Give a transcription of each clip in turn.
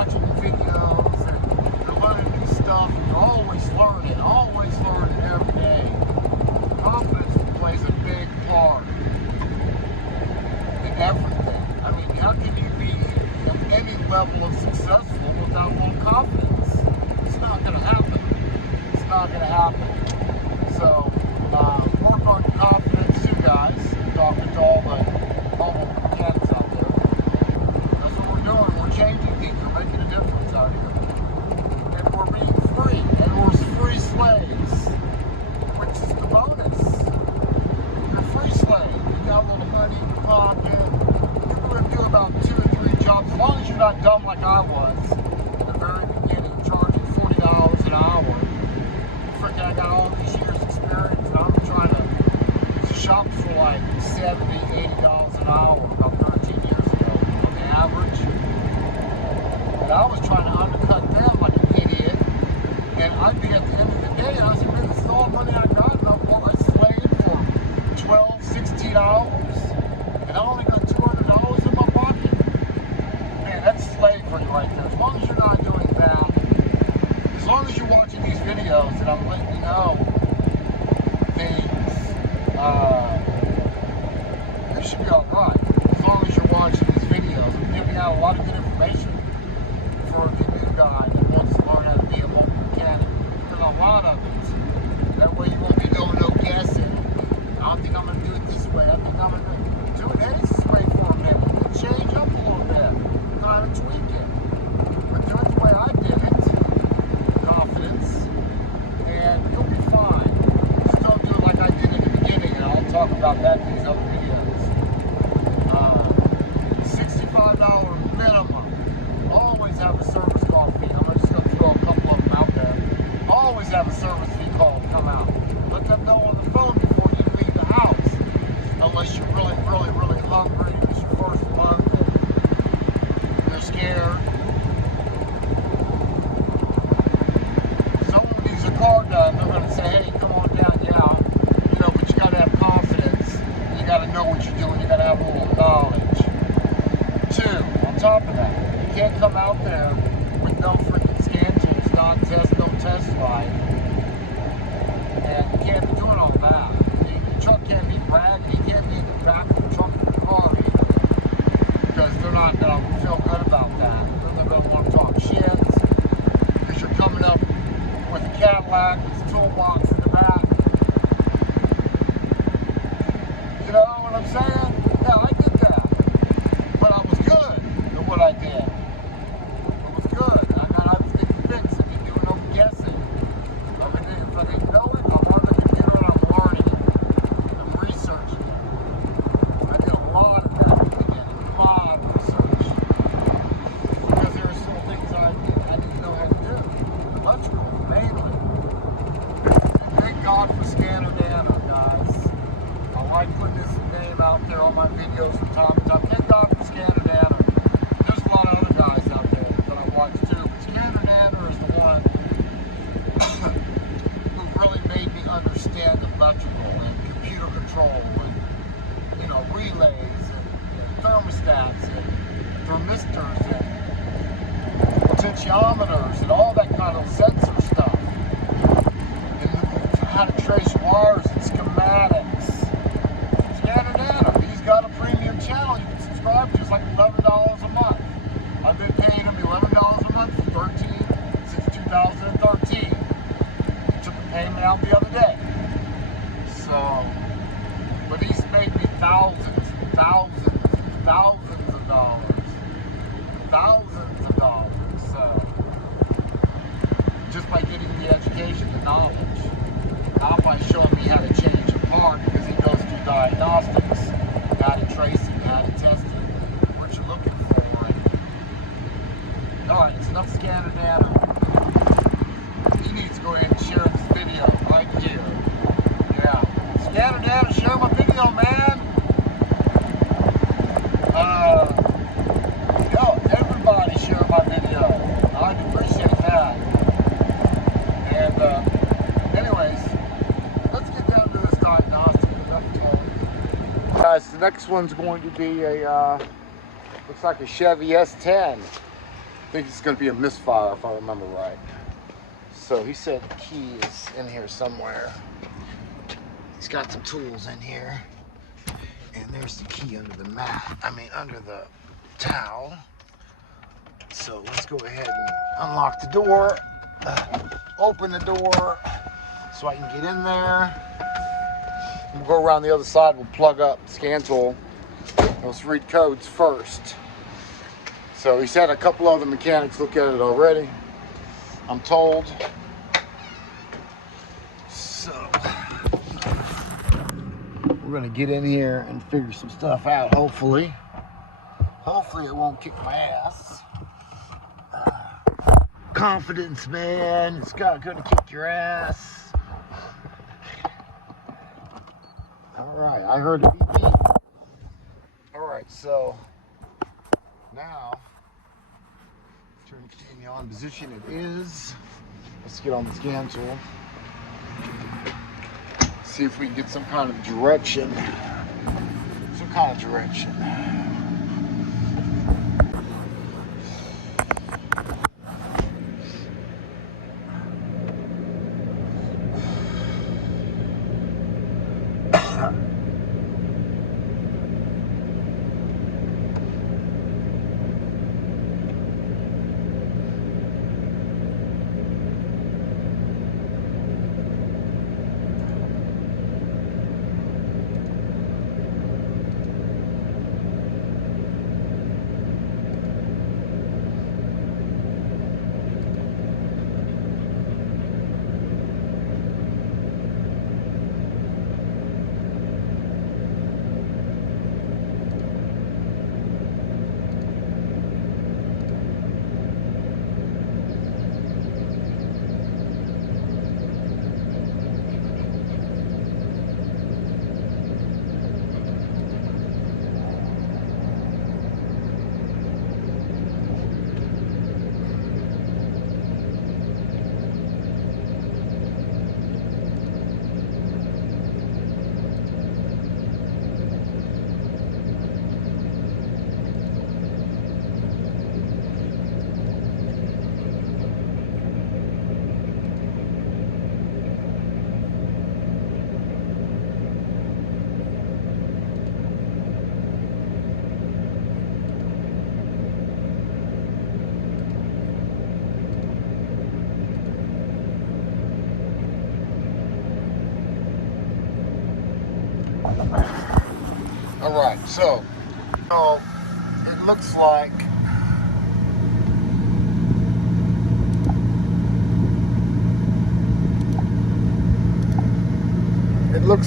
watching the videos and they're learning new stuff, and you're always learning every day. Confidence plays a big part in everything. I mean, how can you be at any level of successful without more confidence? It's not going to happen. It's not going to happen. So, work on confidence too, guys. Talking to all the mobile mechanics out there. That's what we're doing. We're changing things. We're making a difference out here. And we're being free. And we're free slaves, which is the bonus. You're a free slave. You got a little money in your pocket. You're going to do about 2 or 3 jobs, as long as you're not dumb like I was in the very beginning, charging $40 an hour. Freaking, I got all these years experience, and I'm trying to shop for like $70, $80 an hour about 13 years ago on the average. And I was trying to undercut them like an idiot. And I'd be at the end of the day, and I was like, man, this is all the money I got, and I'm a slave for 12, 16 hours. And I only got $200 in my pocket. Man, that's slavery right there. As long as you're not doing that, as long as you're watching these videos and I'm letting you know things, you should be alright. As long as you're watching these videos, I'm giving out a lot of good information for the new guy that wants to learn how to be a mobile mechanic. There's a lot of it. That way you won't be doing no guessing. I don't think I'm going to do it this way. I think I'm going to do it this way for a minute. And change up a little bit. Kind of tweak it. But do it the way I did it. Confidence. And you'll be fine. Just don't do it like I did in the beginning. And I'll talk about that in these other videos. $65 minimum. Always have a service call fee. I'm just going to throw a couple of them out there. Always have a service fee call come out. Let them know on the phone before you leave the house. Unless you're really, really, really hungry. It's your first month and you're scared. Someone needs a car done. They're going to say, hey, come on down, yeah. You know, but you got to have confidence. You got to know what you're doing. You got to have a little knowledge. 2, on top of that, you can't come out there with no freaking scan tools, no test ride. And you can't be doing all that. Your truck can't be bragging. You can't be in the back of the truck of the car either. Because they're not going to feel good about that. They're going to want to talk shit. Because you're coming up with a Cadillac, with a toolbox in the back. You know what I'm saying? Yeah, I did that. But I was good at what I did. It was good. I was getting fixed. I didn't do no guessing. If I didn't know it, I'm on the computer and I'm learning it. I'm researching it. I did a lot of that at the beginning. A lot of research. Because there are still things I didn't know how to do. Electrical, mainly. And thank God for Scanner Nano, guys. I like putting this name out there on my videos from time to time. Thank God for Scanner Nano. There's a lot of other guys out there that I watch too, but Scanner Nano is the one who really made me understand electrical and computer control and, you know, relays and thermostats and thermistors and potentiometers and all that kind of sensor stuff. And how to trace wires and schematics. Scanner Nano, he's got a premium channel you can subscribe to. It's like $11 a month. I've been paying him $11 a month since 2013. He took a payment out the other day. So, but he's made me thousands of dollars. Thousands of dollars. So, just by getting the education, the knowledge. Not by showing me how to change a part, because he goes through diagnostics, how to trace it, how to test it, what you're looking for. Alright, it's enough Scanner Nano. He needs to go ahead and share this video right here. Yeah. Scanner Nano, share my video, man. Everybody share my video. I'd appreciate that. And, anyways, let's get down to this diagnostic. Guys, the next one's going to be a, looks like a Chevy S10. think it's going to be a misfire if I remember right. So he said the key is in here somewhere. He's got some tools in here. And there's the key under the mat. I mean, under the towel. So let's go ahead and unlock the door. Open the door so I can get in there. We'll go around the other side. We'll plug up the scan tool. Let's read codes first. So he's had a couple other mechanics look at it already, I'm told. So we're gonna get in here and figure some stuff out, hopefully. Hopefully it won't kick my ass. Confidence, man, it's gonna kick your ass. All right, I heard a beep beep. All right, so now, turn the on position, it is. Let's get on the scan tool. See if we can get some kind of direction. Some kind of direction. All right, so it looks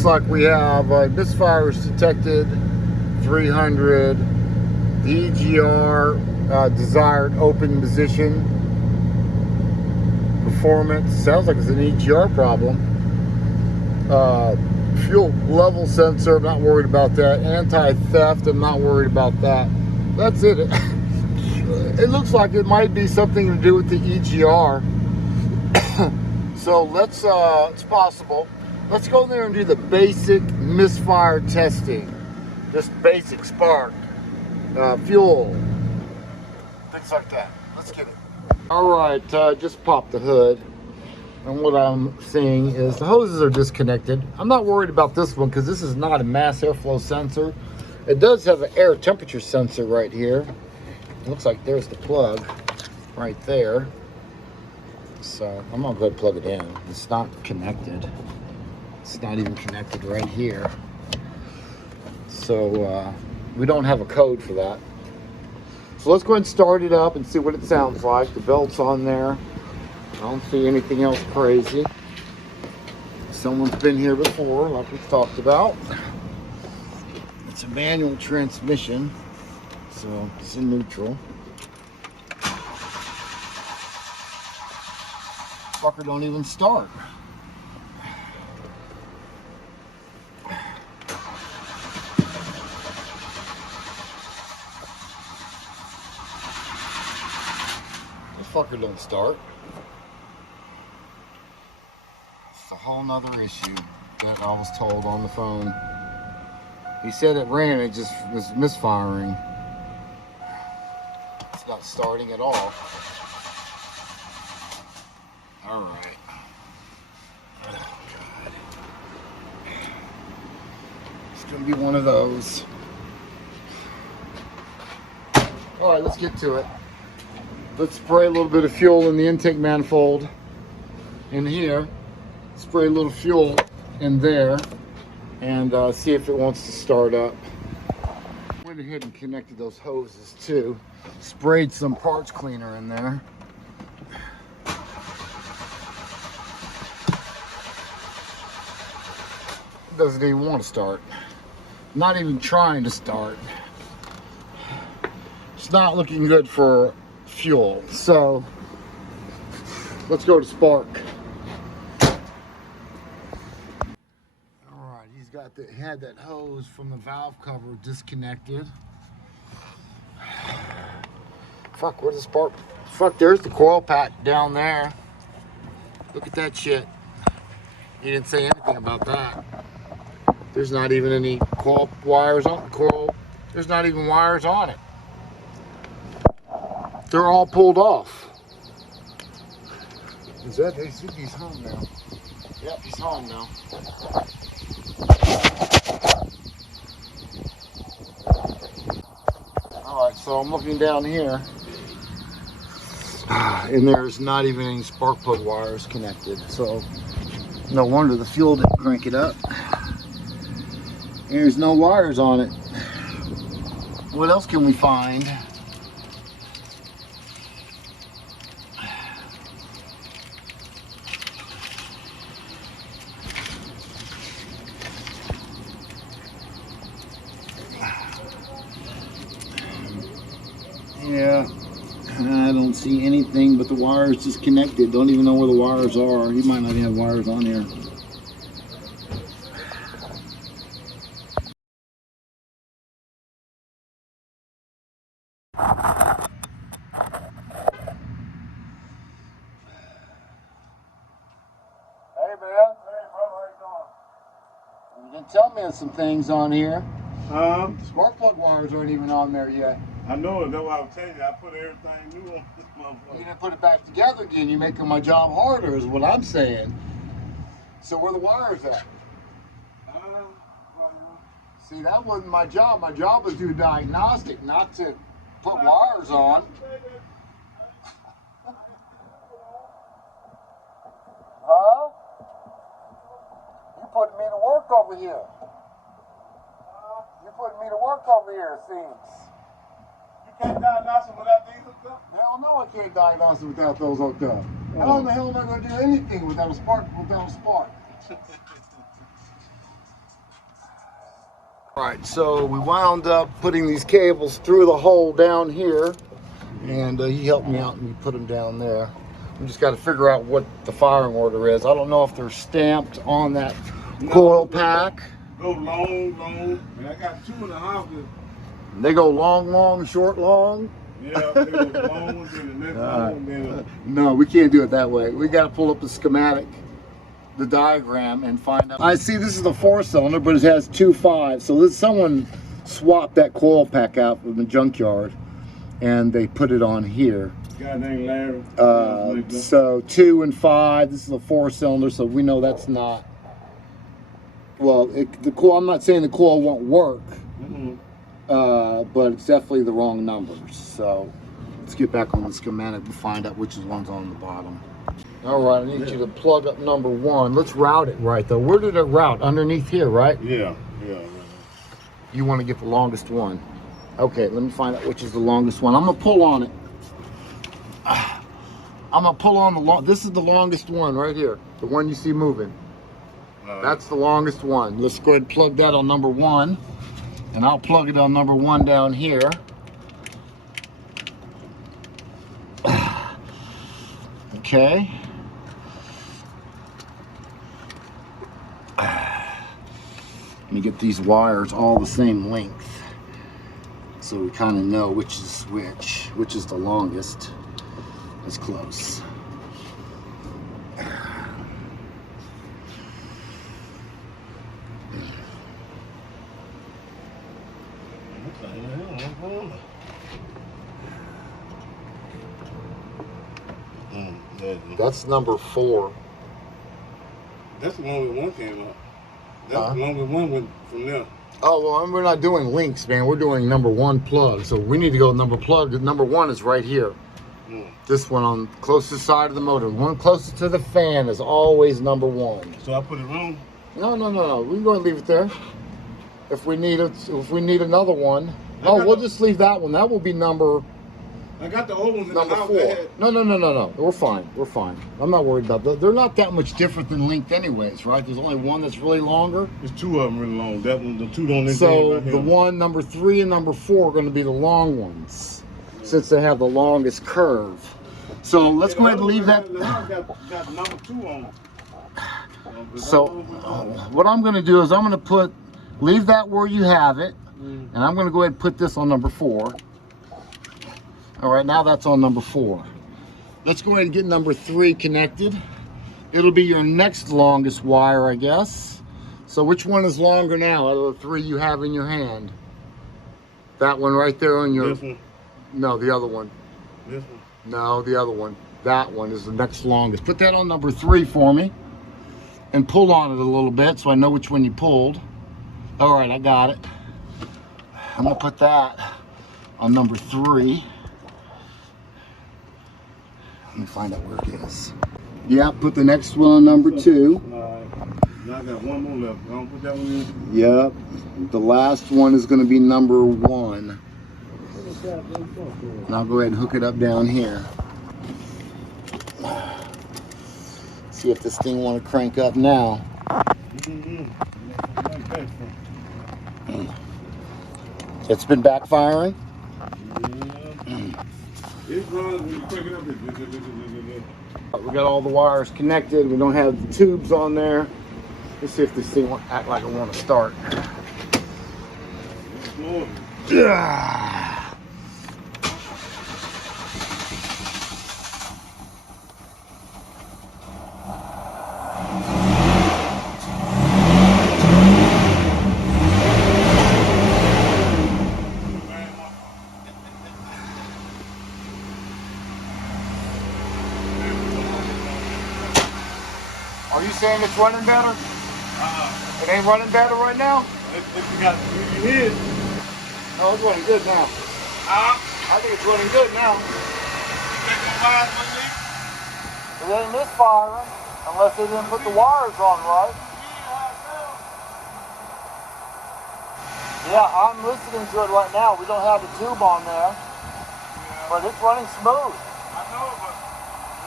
like we have misfires detected 300, the EGR desired open position performance. Sounds like it's an EGR problem. Fuel level sensor, I'm not worried about that. Anti-theft, I'm not worried about that. That's it. It looks like it might be something to do with the EGR. So it's possible. Let's go there and do the basic misfire testing. Just basic spark, fuel, things like that. Let's get it. All right, just pop the hood. And what I'm seeing is the hoses are disconnected. I'm not worried about this one because this is not a mass airflow sensor. It does have an air temperature sensor right here. It looks like there's the plug right there. So I'm gonna go ahead and plug it in. It's not connected. It's not even connected right here. So we don't have a code for that. So let's go ahead and start it up and see what it sounds like. The belt's on there. I don't see anything else crazy. Someone's been here before, like we've talked about. It's a manual transmission, so it's in neutral. Fucker don't even start. The fucker don't start. It's a whole nother issue that I was told on the phone. He said it ran, it just was misfiring. It's not starting at all. All right. Oh, God. It's going to be one of those. All right, let's get to it. Let's spray a little bit of fuel in the intake manifold in here. Spray a little fuel in there and see if it wants to start up. Went ahead and connected those hoses too. Sprayed some parts cleaner in there. Doesn't even want to start. Not even trying to start. It's not looking good for fuel. So let's go to spark. Alright, he's got had that hose from the valve cover disconnected. Fuck, where's the spark? Fuck, there's the coil pack down there. Look at that shit. He didn't say anything about that. There's not even any coil wires on the coil. There's not even wires on it. They're all pulled off. Is that, he's home now. Yep, he's home now. Alright, so I'm looking down here. And there's not even any spark plug wires connected. So no wonder the fuel didn't crank it up. There's no wires on it. What else can we find? Yeah, I don't see anything but the wires disconnected. Don't even know where the wires are. He might not even have wires on here. Hey, man. Hey, bro, how you doing? You didn't tell me some things on here. Spark plug wires aren't even on there yet. I know it. That's what I was telling you. I put everything new on this motherfucker. You didn't put it back together again. You're making my job harder is what I'm saying. So where the wires at? See, that wasn't my job. My job was to do diagnostic, not to put wires on. Huh? You putting me to work over here. You putting me to work over here, it seems. You can't diagnose them without these hooked up? Hell no, I can't diagnose it without those hooked up. How in the hell am I going to do anything without a spark? Alright, so we wound up putting these cables through the hole down here, and he helped me out and we put them down there. We just got to figure out what the firing order is. I don't know if they're stamped on that coil pack. Go long, and I got 2.5. They go long, short, long. Yeah, they go long ones and the next long, then no, we can't do it that way. We got to pull up the schematic, the diagram, and find out. I see this is the 4-cylinder, but it has 2.5. So someone swapped that coil pack out from the junkyard, and they put it on here. Guy named Larry. So 2 and 5. This is a 4-cylinder, so we know that's not. Well, the coil. I'm not saying the coil won't work, but it's definitely the wrong numbers. So let's get back on the schematic and find out which one's on the bottom. All right, I need you to plug up number 1. Let's route it right, though. Where did it route? Underneath here, right? Yeah. You want to get the longest one. Okay, let me find out which is the longest one. I'm going to pull on it. I'm going to pull on the this is the longest one right here. The one you see moving. That's the longest one. Let's go ahead and plug that on number 1. And I'll plug it on number 1 down here. Okay. Let me get these wires all the same length, so we kind of know which is which is the longest. It's close. That's number 4. That's the one with one came up. That's the one with one went from there. Oh, well, we're not doing links, man. We're doing number 1 plug. So we need to go number plug. Number 1 is right here. This one on the closest side of the motor. One closest to the fan is always number 1. So I put it wrong? No. We can go and leave it there. If we need another one. We'll just leave that one. That will be number. I got the old ones in number the house. 4. No. We're fine. I'm not worried about that. They're not that much different than linked anyways, right? There's only one that's really longer. There's 2 of them really long. That one, the 2 don't. So the one, number 3 and number 4 are going to be the long ones, since they have the longest curve. So let's go ahead and leave that. Got number 2 on. So what I'm going to do is I'm going to leave that where you have it, and I'm going to go ahead and put this on number 4. All right, now that's on number 4. Let's go ahead and get number 3 connected. It'll be your next longest wire, I guess. So which one is longer now out of the 3 you have in your hand? That one right there on your... This one? No, the other one. This one? No, the other one. That one is the next longest. Put that on number 3 for me. And pull on it a little bit so I know which one you pulled. All right, I got it. I'm gonna put that on number 3. Let me find out where it is. Yeah, put the next one on number 2. Now I got one more left. I'll put that one in. Yep. The last one is gonna be number 1. And I'll go ahead and hook it up down here. See if this thing want to crank up now. It's been backfiring. We got all the wires connected. We don't have the tubes on there. Let's see if this thing won't act like it want to start. Are you saying it's running better? It ain't running better right now? If you got you hit. No, it's running good now. I think it's running good now. It ain't misfiring unless they didn't put the wires on right. Yeah, I'm listening to it right now. We don't have the tube on there, but it's running smooth. I know, but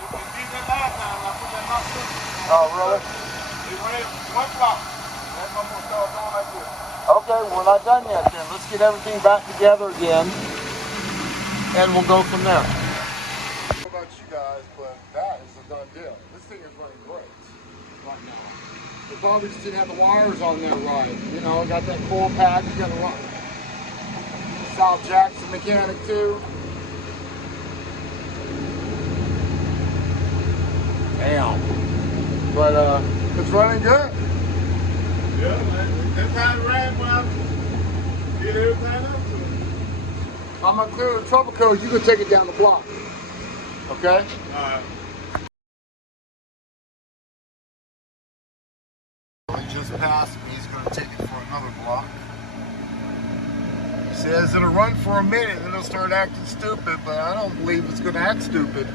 it did that last time. I put that knock in. Oh, really? It ran 1 block. That's what I'm going to start doing like this. Okay, we're not done yet then. Let's get everything back together again, and we'll go from there. I don't know about you guys, but that is a done deal. This thing is running great right now. The probably just didn't have the wires on there right. You know, got that coil pack, you got to run. South Jackson mechanic too. Damn. But it's running good. Yeah, man. That's how it ran when I did everything else. I'm gonna clear the trouble code. You can take it down the block. Okay? Alright. He just passed me. He's gonna take it for another block. He says it'll run for a minute and it'll start acting stupid, but I don't believe it's gonna act stupid.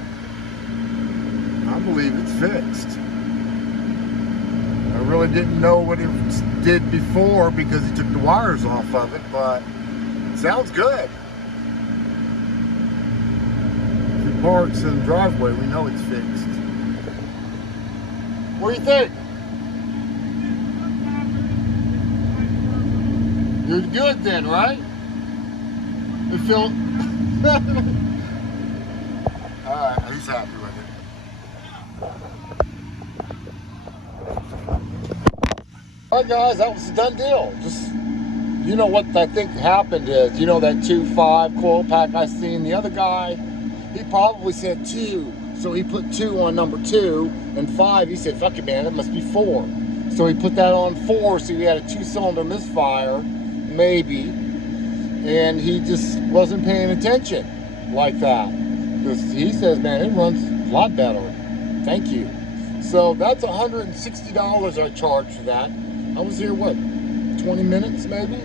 I believe it's fixed. I really didn't know what it did before because he took the wires off of it, but it sounds good. If it parks in the driveway, we know it's fixed. What do you think? You're good then, right? You feel... Alright, he's happy with it. Alright guys, that was a done deal. Just, you know what I think happened is, you know that 2.5 coil pack I seen, the other guy, he probably said 2. So he put 2 on number 2, and 5, he said, fuck it man, it must be 4. So he put that on 4, so he had a 2-cylinder misfire, maybe, and he just wasn't paying attention like that. Because he says, man, it runs a lot better. Thank you. So that's $160 I charged for that. I was here, what, 20 minutes maybe?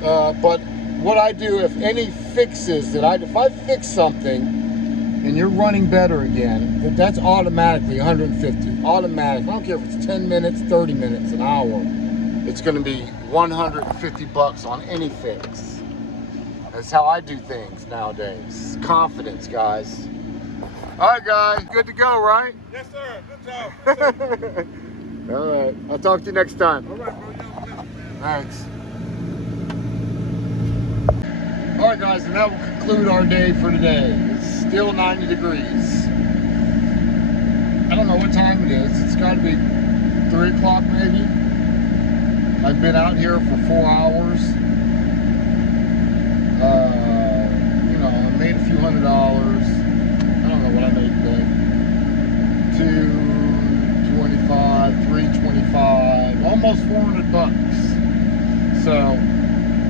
But what I do, if any fixes if I fix something and you're running better again, that's automatically 150. Automatic. I don't care if it's 10 minutes, 30 minutes, an hour. It's going to be 150 bucks on any fix. That's how I do things nowadays. Confidence, guys. All right, guys. Good to go, right? Yes, sir. Good job. Yes, sir. All right. I'll talk to you next time. All right, bro. You have a good one, man. Thanks. All right, guys, and that will conclude our day for today. It's still 90 degrees. I don't know what time it is. It's got to be 3 o'clock maybe. I've been out here for 4 hours. You know, I made a few $100s. I don't know what I made today. $225, $325, almost 400 bucks. So,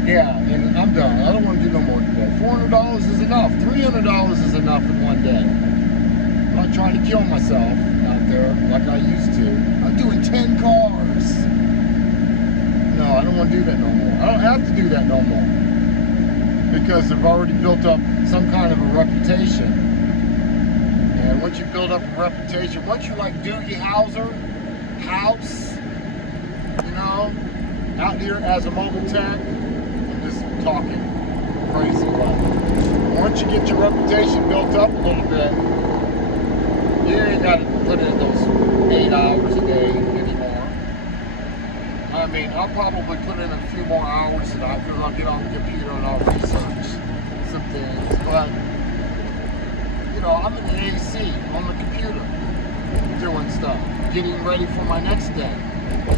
yeah, and I'm done. I don't want to do no more today. $400 is enough. $300 is enough in one day. I'm not trying to kill myself out there like I used to. I'm doing 10 cars. No, I don't want to do that no more. I don't have to do that no more. Because I've already built up some kind of a reputation. And once you build up a reputation, once you like Doogie Howser, House, you know, out here as a mobile tech, I'm just talking crazy. But once you get your reputation built up a little bit, you ain't got to put in those 8 hours a day anymore. I mean, I'll probably put in a few more hours tonight because I'll get on the computer and I'll research some things. But, you know, I'm in the AC on the computer doing stuff, getting ready for my next day.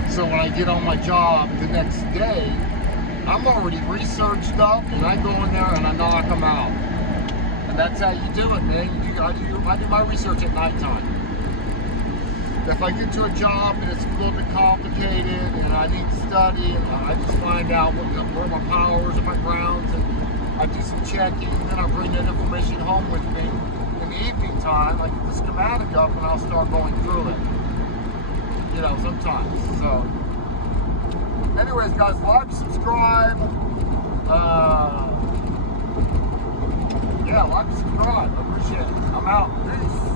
So when I get on my job the next day, I'm already researched up and I go in there and I knock them out. And that's how you do it, man. I do my research at nighttime. If I get to a job and it's a little bit complicated and I need to study, and I just find out where my powers and my grounds, and I do some checking, and then I bring that information home with me in the evening time. I get the schematic up and I'll start going through it. You know, sometimes. So, anyways, guys, like, subscribe. Yeah, like, subscribe. I appreciate it. I'm out. Peace.